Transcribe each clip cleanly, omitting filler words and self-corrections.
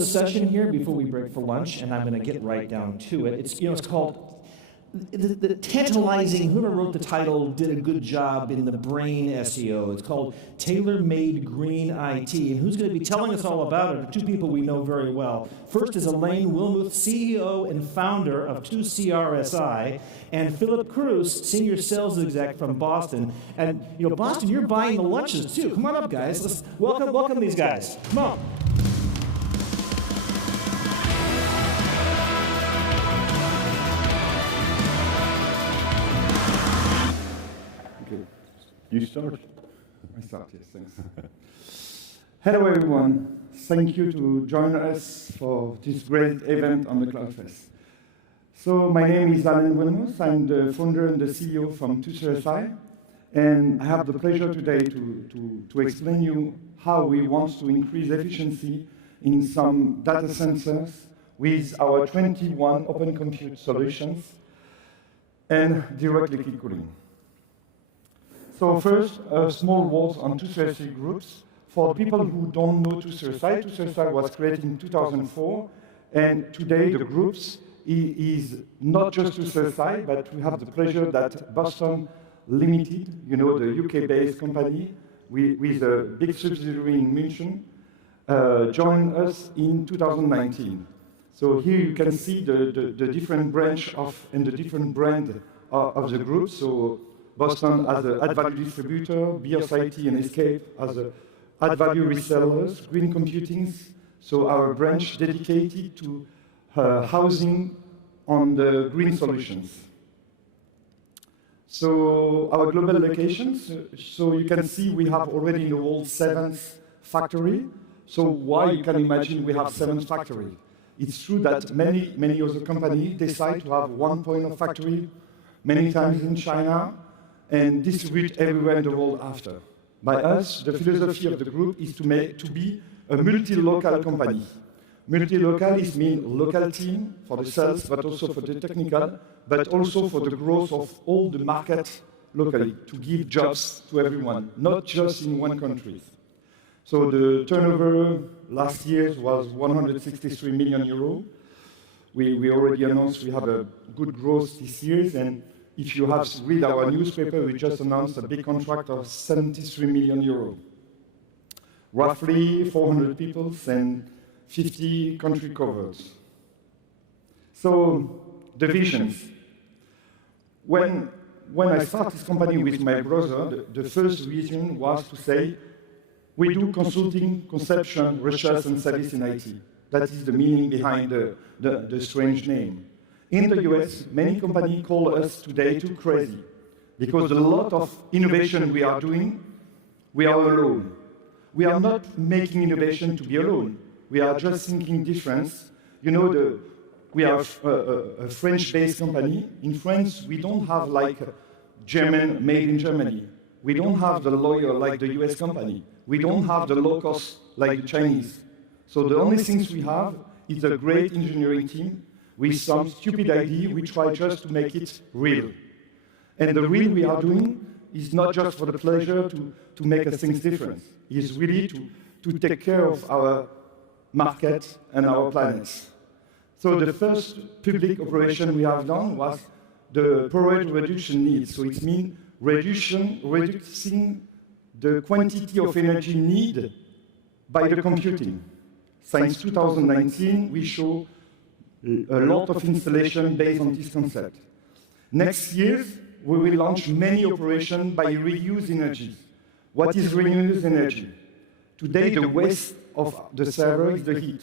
a session here before we break for lunch, and I'm going to get right down to it. It's called the tantalizing. Whoever wrote the title did a good job in the brain SEO. It's called Tailor-Made Green IT, and who's going to be telling us all about it are two people we know very well. First is Alain Wilmouth, CEO and founder of 2CRSI, and Philipp Kurus, senior sales exec from Boston. And Boston, you're buying the lunches too. Come on up, guys. Let's welcome these guys. Come on. You start? I start, yes, thanks. Hello, everyone. Thank you to join us for this great event on the CloudFest. So my name is Alain Wilmouth. I'm the founder and the CEO from 2CRSI, and I have the pleasure today to explain you how we want to increase efficiency in some data centers with our 21 open compute solutions and direct liquid cooling. So first, small words on 2CRSI groups. For people who don't know 2CRSI was created in 2004, and today the groups is not just 2CRSI, but we have the pleasure that Boston Limited, the UK-based company with a big subsidiary in München, joined us in 2019. So here you can see the different branch and the different brand of the group. So Boston as an add-value distributor, BSIT and Escape as add-value resellers, Green Computing, so our branch dedicated to housing on the green solutions. So our global locations, so you can see we have already in the world 7th factory. So why you can imagine we have 7th factory? It's true that many other companies decide to have one point of factory many times in China, and distribute everywhere in the world after. By us, the philosophy of the group is to be a multi-local company. Multi-local means local team for the sales, but also for the technical, but also for the growth of all the market locally, to give jobs to everyone, not just in one country. So the turnover last year was 163 million euros. We already announced we have a good growth this year, and if you have read our newspaper, we just announced a big contract of 73 million euros. Roughly 400 people and 50 country covered. So, the visions. When I started this company with my brother, the first vision was to say, we do consulting, conception, research, and service in IT. That is the meaning behind the strange name. In the US, many companies call us today too crazy, because a lot of innovation we are doing, we are alone. We are not making innovation to be alone. We are just thinking different. We are a French-based company. In France, we don't have like German made in Germany. We don't have the lawyer like the US company. We don't have the low cost like the Chinese. So the only things we have is a great engineering team. With some stupid idea, we try just to make it real. And the real we are doing is not just for the pleasure to make things different. It's really to take care of our market and our planets. So the first public operation we have done was the power reduction needs. So it means reducing the quantity of energy needed by the computing. Since 2019, we show a lot of installation based on this concept. Next year, we will launch many operations by reuse energy. What is reuse energy? Today, the waste of the server is the heat.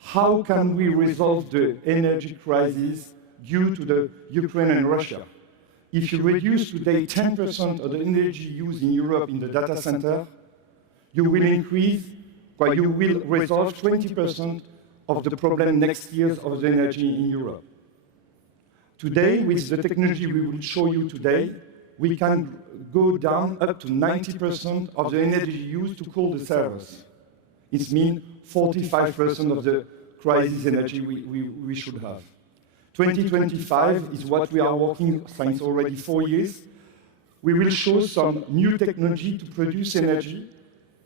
How can we resolve the energy crisis due to the Ukraine and Russia? If you reduce today 10% of the energy used in Europe in the data center, you will resolve 20% of the problem next year of the energy in Europe. Today, with the technology we will show you today, we can go down up to 90% of the energy used to cool the servers. It means 45% of the crisis energy we should have. 2025 is what we are working since already 4 years. We will show some new technology to produce energy,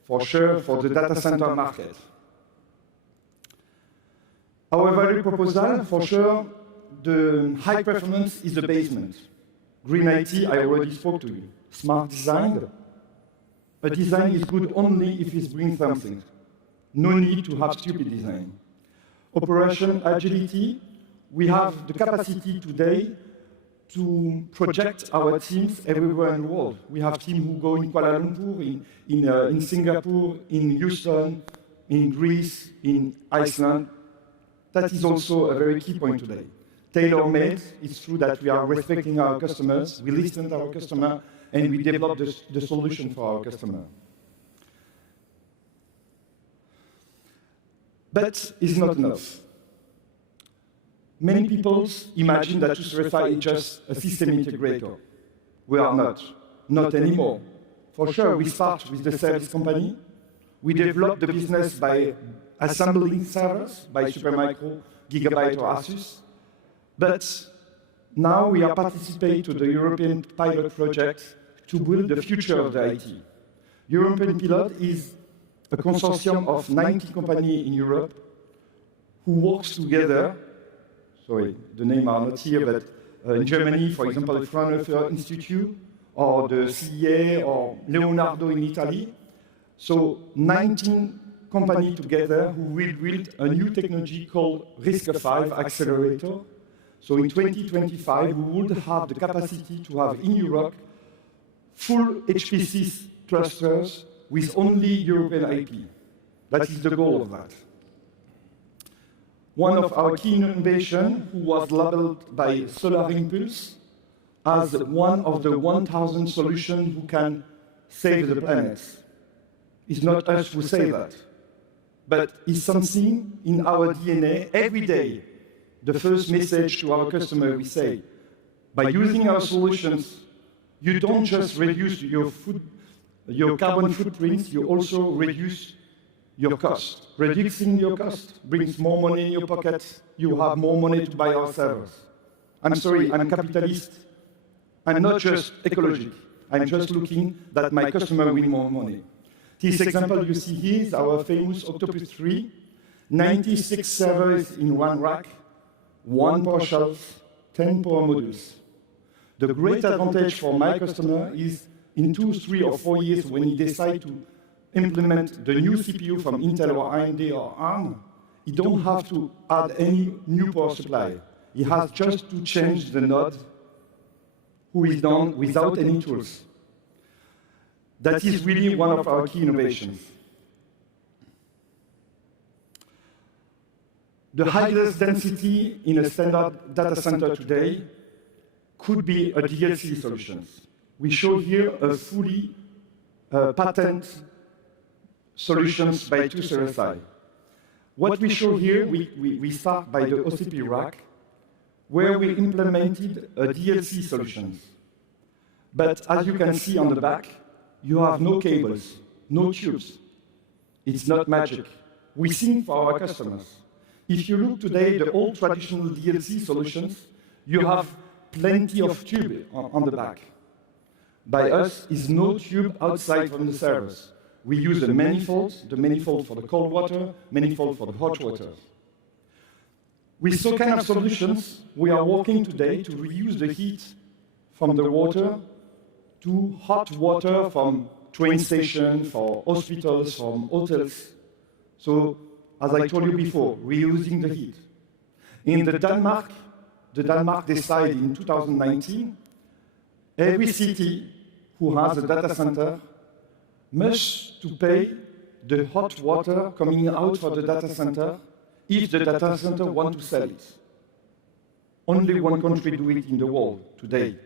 for sure, for the data center market. Our value proposal, for sure, the high performance is the basement. Green IT, I already spoke to you. Smart design. A design is good only if it brings something. No need to have stupid design. Operation agility, we have the capacity today to project our teams everywhere in the world. We have teams who go in Kuala Lumpur, in Singapore, in Houston, in Greece, in Iceland. That is also a very key point today. Tailor-made, it's true that we are respecting our customers, we listen to our customer, and we develop the solution for our customer. But it's not enough. Many people imagine that Certify is just a system integrator. We are not anymore. For sure, we start with the service company. We develop the business by assembling servers, by Supermicro, Gigabyte, or Asus. But now we are participating to the European pilot project to build the future of the IT. European Pilot is a consortium of 90 companies in Europe who works together. Sorry, the names are not here, but in Germany, for example, the Fraunhofer Institute, or the CEA, or Leonardo in Italy. So 19 companies together who will build a new technology called RISC-V accelerator. So in 2025, we would have the capacity to have in Europe full HPC clusters with only European IP. That is the goal of that. One of our key innovations, who was labeled by Solar Impulse as one of the 1,000 solutions who can save the planet. It's not us who say that, but it's something in our DNA. Every day, the first message to our customer, we say, by using our solutions, you don't just reduce your carbon footprint, you also reduce your cost. Reducing your cost brings more money in your pocket. You have more money to buy our servers. I'm sorry, I'm capitalist. I'm not just ecologic. I'm just looking that my customer win more money. This example you see here is our famous OCtoPus 3, 96 servers in one rack, 1 power shelf, 10 power modules. The great advantage for my customer is in 2, 3, or 4 years when he decides to implement the new CPU from Intel or AMD or ARM, he don't have to add any new power supply. He has just to change the node, who is done without any tools. That is really one of our key innovations. The highest density in a standard data center today could be a DLC solution. We show here a fully patent solutions by Certify. What we show here, we start by the OCP rack, where we implemented a DLC solutions. But as you can see on the back, you have no cables, no tubes. It's not magic. We think for our customers. If you look today, the old traditional DLC solutions, you have plenty of tube on the back. By us, is no tube outside from the servers. We use the manifold for the cold water, manifold for the hot water. With so kind of solutions, we are working today to reuse the heat from the water to hot water from train stations, for hospitals, from hotels. So, as I told you before, reusing the heat. In Denmark decided in 2019, every city who has a data center must to pay the hot water coming out for the data center if the data center wants to sell it. Only one country do it in the world today.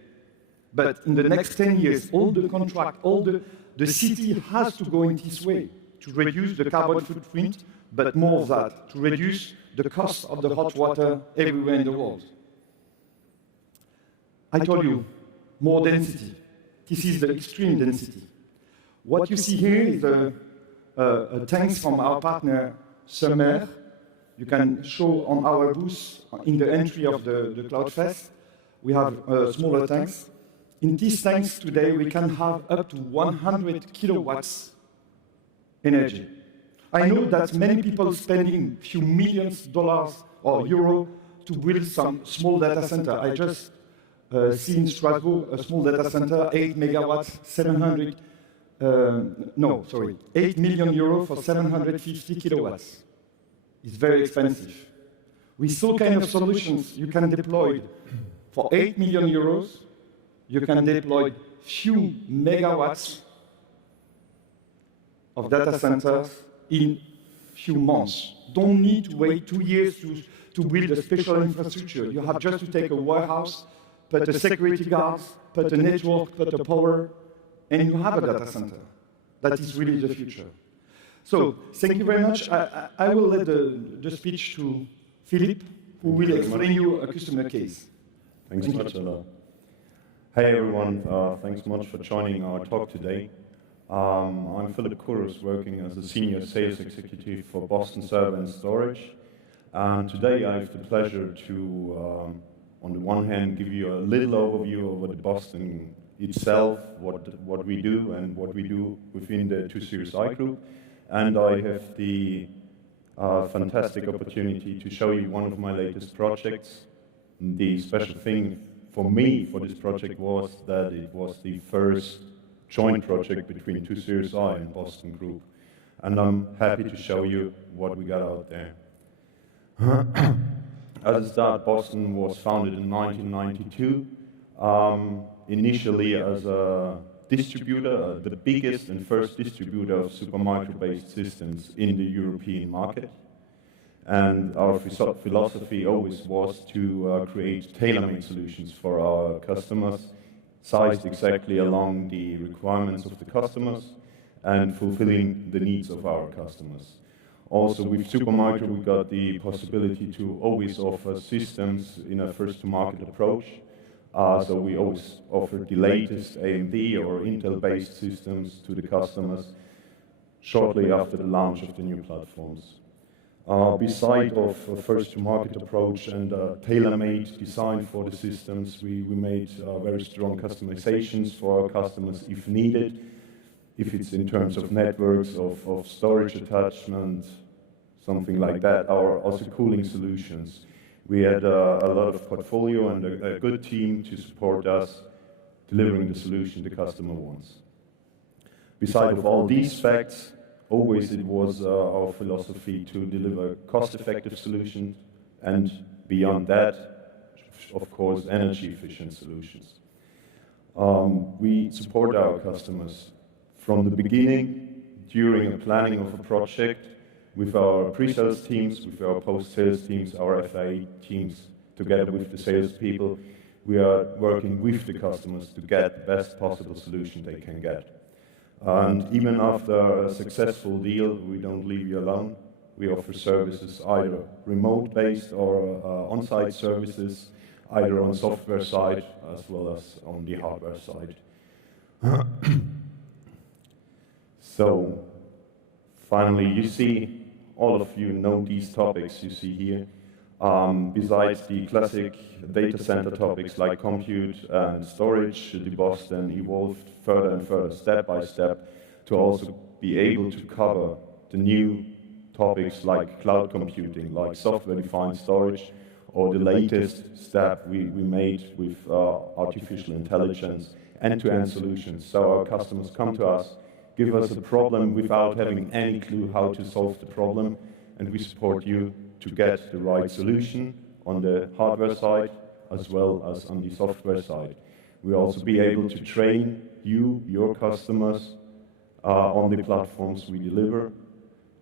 But in the next 10 years, all the contract, the city has to go in this way to reduce the carbon footprint, but more of that, to reduce the cost of the hot water everywhere in the world. I told you, more density. This is the extreme density. What you see here is a tank from our partner, Server. You can show on our booth in the entry of the CloudFest. We have smaller tanks. In these tanks today, we can have up to 100 kilowatts energy. I know that many people spending a few millions of dollars or euro to build some small data center. I just see in Strasbourg a small data center, 8 megawatts, 8 million euros for 750 kilowatts. It's very expensive. With so kind of solutions, you can deploy for 8 million euros, you can deploy few megawatts of data centers in few months. Don't need to wait 2 years to build a special infrastructure. You have just to take a warehouse, put a security guards, put a network, put a power, and you have a data center. That is really the future. So, thank you very much. I will let the speech to Philipp, who will explain you a customer case. Thanks much, Alain. Hey everyone, thanks much for joining our talk today. I'm Philipp Kurus, working as a senior sales executive for Boston Server and Storage. And today I have the pleasure to, on the one hand, give you a little overview over the Boston itself, what we do and what we do within the 2 Series I group. And I have the fantastic opportunity to show you one of my latest projects. The special thing for me for this project was that it was the first joint project between 2 Series I and Boston Group. And I'm happy to show you what we got out there. As a start, Boston was founded in 1992, initially as a distributor, the biggest and first distributor of Supermicro-based systems in the European market. And our philosophy always was to create tailor-made solutions for our customers, sized exactly along the requirements of the customers and fulfilling the needs of our customers. Also, with Supermicro, we got the possibility to always offer systems in a first-to-market approach. So we always offer the latest AMD or Intel-based systems to the customers shortly after the launch of the new platforms. Beside of a first-to-market approach and tailor-made design for the systems, we made very strong customizations for our customers if needed, if it's in terms of networks, of storage attachment, something like that, or also cooling solutions. We had a lot of portfolio and a good team to support us delivering the solution the customer wants. Beside of all these facts, always it was our philosophy to deliver cost-effective solutions and beyond that, of course, energy-efficient solutions. We support our customers from the beginning, during the planning of a project, with our pre-sales teams, with our post-sales teams, our FA teams, together with the salespeople. We are working with the customers to get the best possible solution they can get. And even after a successful deal, we don't leave you alone. We offer services either remote-based or on-site services, either on software side as well as on the hardware side. So, finally, you see, all of you know these topics you see here. Besides the classic data center topics like compute and storage, the Boston evolved further and further, step by step, to also be able to cover the new topics like cloud computing, like software-defined storage, or the latest step we made with artificial intelligence, end-to-end solutions. So our customers come to us, give us a problem without having any clue how to solve the problem, and we support you to get the right solution on the hardware side as well as on the software side. We'll also be able to train you, your customers, on the platforms we deliver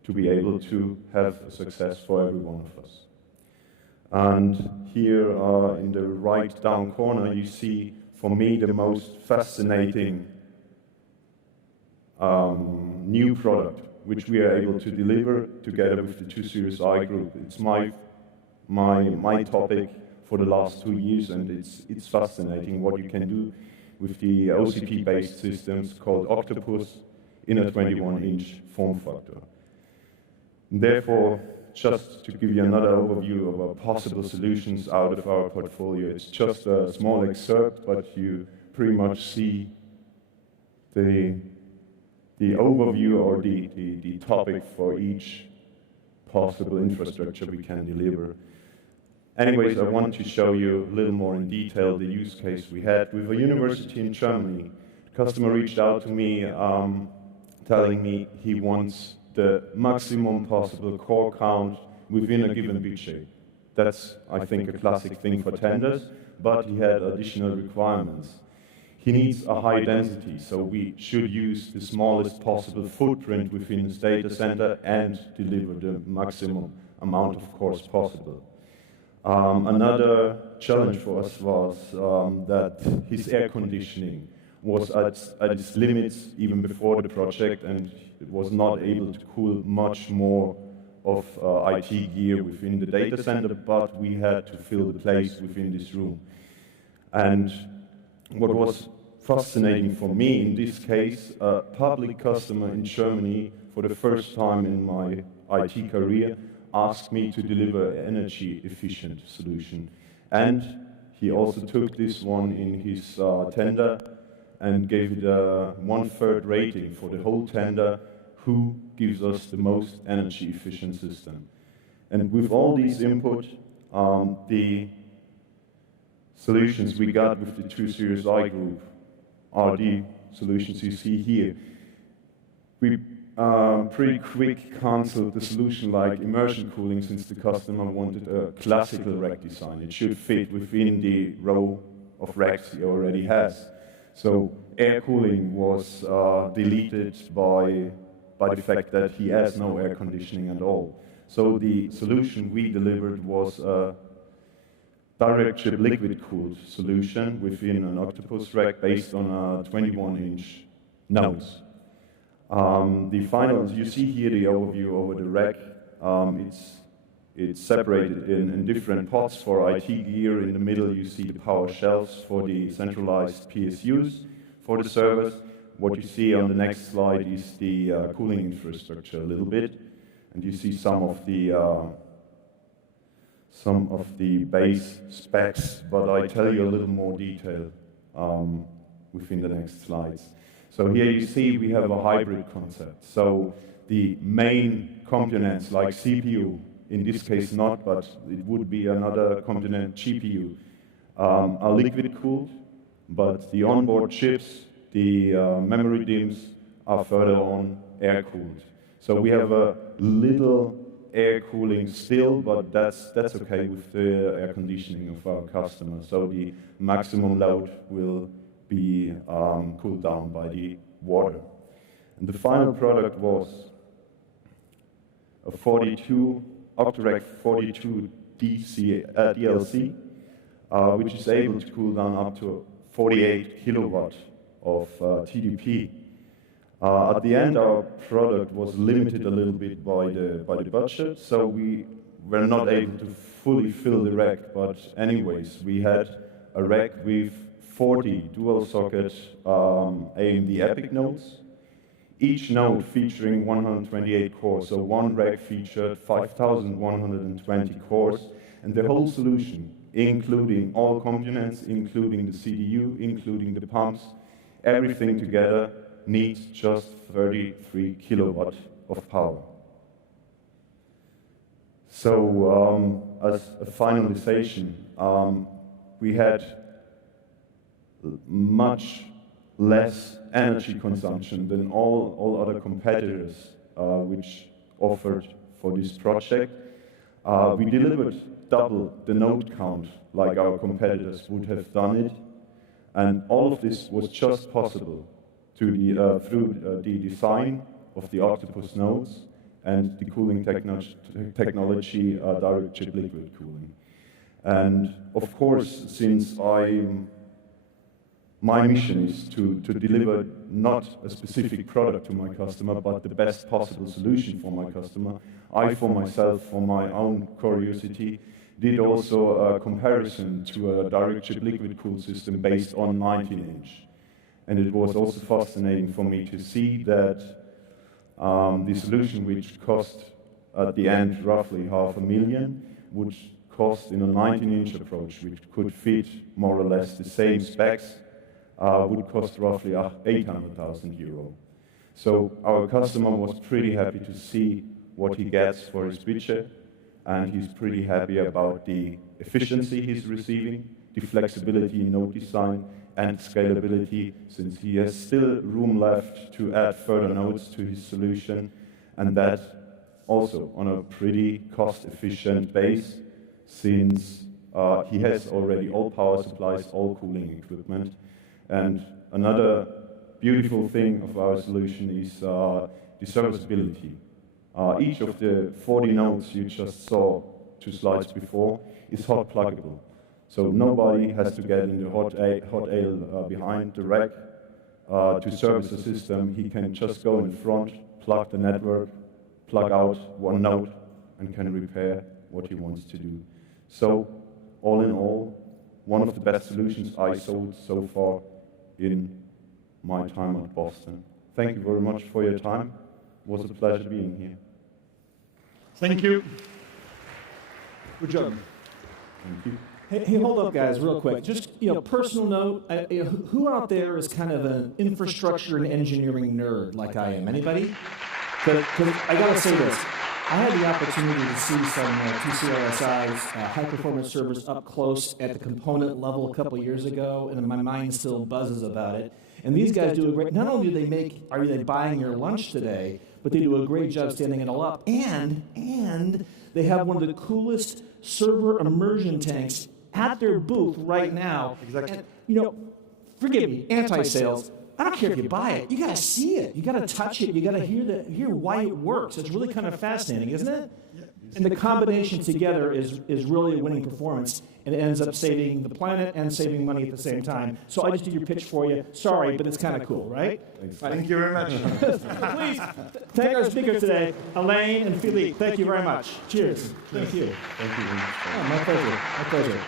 to be able to have a success for every one of us. And here in the right down corner, you see, for me, the most fascinating new product which we are able to deliver together with the 2 Series I group. It's my topic for the last 2 years, and it's fascinating what you can do with the OCP-based systems called OCtoPus in a 21-inch form factor. And therefore, just to give you another overview of our possible solutions out of our portfolio, it's just a small excerpt, but you pretty much see the overview or the topic for each possible infrastructure we can deliver. anyways, I want to show you a little more in detail the use case we had with a university in Germany. The customer reached out to me telling me he wants the maximum possible core count within a given budget. That's, I think, a classic thing for tenders, but he had additional requirements. He needs a high density, so we should use the smallest possible footprint within his data center and deliver the maximum amount of cores possible. Another challenge for us was that his air conditioning was at its limits even before the project, and it was not able to cool much more of IT gear within the data center, but we had to fill the place within this room. And what was fascinating for me in this case, a public customer in Germany, for the first time in my IT career, asked me to deliver an energy-efficient solution. And he also took this one in his tender and gave it a 1/3 rating for the whole tender, who gives us the most energy-efficient system. And with all these input, the solutions we got with the 2 Series I group are the solutions you see here. We pretty quick canceled the solution like Immersion Cooling, since the customer wanted a classical rack design. It should fit within the row of racks he already has. So air cooling was deleted by the fact that he has no air conditioning at all. So the solution we delivered was a direct chip liquid cooled solution within an OCtoPus rack based on a 21-inch nose. The final, you see here the overview over the rack. It's separated in different pots for IT gear. In the middle you see the power shelves for the centralized PSUs for the servers. What you see on the next slide is the cooling infrastructure a little bit, and you see some of the base specs, but I tell you a little more detail within the next slides. So here you see we have a hybrid concept. So the main components like CPU, in this case not, but it would be another component, GPU, are liquid cooled, but the onboard chips, the memory DIMMs are further on air cooled. So we have a little air cooling still, but that's okay with the air conditioning of our customer. So the maximum load will be cooled down by the water. And the final product was a 42 OCTORACK 42 DLC, which is able to cool down up to 48 kilowatt of TDP. At the end, our product was limited a little bit by the budget, so we were not able to fully fill the rack. But anyways, we had a rack with 40 dual-socket AMD EPYC nodes, each node featuring 128 cores. So one rack featured 5,120 cores, and the whole solution, including all components, including the CDU, including the pumps, everything together needs just 33 kilowatt of power. So as a finalization, we had much less energy consumption than all other competitors which offered for this project. We delivered double the node count like our competitors would have done it, and all of this was just possible through the design of the OCtoPus nodes and the cooling technology, direct chip liquid cooling. And of course, since my mission is to deliver not a specific product to my customer, but the best possible solution for my customer, I, for myself, for my own curiosity, did also a comparison to a direct chip liquid cool system based on 19-inch. And it was also fascinating for me to see that the solution, which cost at the end roughly $500,000, would cost in a 19-inch approach, which could fit more or less the same specs, would cost roughly €800,000. So our customer was pretty happy to see what he gets for his budget, and he's pretty happy about the efficiency he's receiving, the flexibility in node design, and scalability, since he has still room left to add further nodes to his solution, and that also on a pretty cost-efficient base, since he has already all power supplies, all cooling equipment. And another beautiful thing of our solution is the serviceability. Each of the 40 nodes you just saw 2 slides before is hot pluggable. So nobody has to get in the hot ale behind the rack to service the system. He can just go in front, plug the network, plug out one node, and can repair what he wants to do. So all in all, one of the best solutions I sold so far in my time at Boston. Thank you very much for your time. It was a pleasure being here. Thank you. Good job. Thank you. Hey, hold up, guys, real quick. Just, personal note, who out there is kind of an infrastructure and engineering nerd like I am? Anybody? Because I got to say this. I had the opportunity to see some TCRSI's high-performance servers up close at the component level a couple years ago, and my mind still buzzes about it. And these guys do a great, not only are they buying your lunch today, but they do a great job standing it all up, and they have one of the coolest server immersion tanks at their booth right now. Exactly. And, forgive me, anti-sales. I don't care if you buy it. You got to see it. You got to touch it. You got to hear why it works. It's really kind of fascinating, isn't it? Yeah. And the combination together is really a winning performance, and it ends up saving the planet and saving money at the same time. So I just did your pitch for you. Sorry, but it's kind of cool, right? Thank you very much. Please thank our speakers today, Alain and Philipp. Thank you very much. Cheers. Thank you. Thank you very much. Oh, my pleasure. My pleasure.